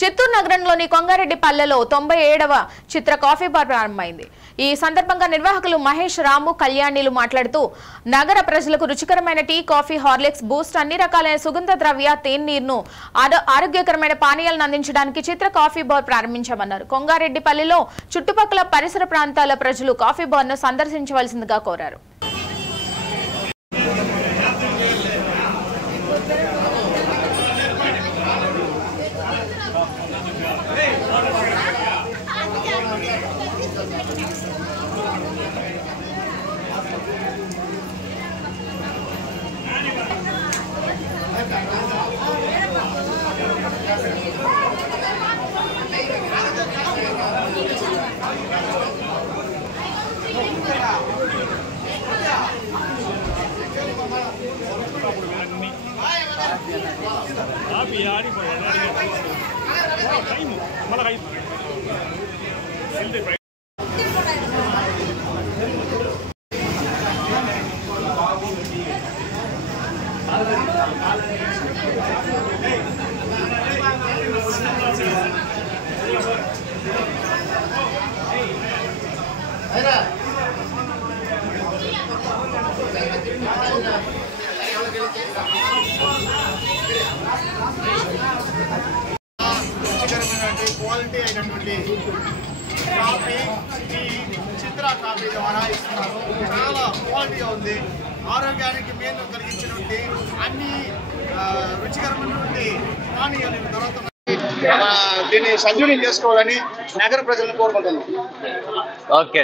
చిత్తూరు నగరంలోని కొంగారెడ్డిపల్లెలో 97వ చిత్ర coffee bar ప్రారంభమైంది. ఈ సందర్భంగా నిర్వాహకులు మహేష్, రాము, కళ్యాణిలు మాట్లాడుతూ నగర ప్రజలకు రుచికరమైన టీ, కాఫీ, హార్లిక్స్, బూస్ట్, అన్ని రకాలైన సుగంధ ద్రవ్య, తేనీరును ఆరోగ్యకరమైన పానీయాలను అందించడానికి చిత్ర కాఫీ బార్ ప్రారంభించామన్నారు. కొంగారెడ్డిపల్లెలో చుట్టుపక్కల పరిసర ప్రాంతాల ప్రజలు కాఫీ బార్ను సందర్శించవలసిందిగా కోరారు. క్వాలిటీ అయినటువంటి కాఫీ, టీ చిత్ర కాఫీ ద్వారా ఇస్తున్నారు. చాలా క్వాలిటీగా ఉంది. ఆరోగ్యానికి మేలు కలిగించినటువంటి అన్ని రుచికరమైనటువంటి పానీయాలు దొరుకుతున్నాయి. దీన్ని సద్వినియోగం చేసుకోవాలని నగర ప్రజలను కోరుకుంటున్నాం. ఓకే.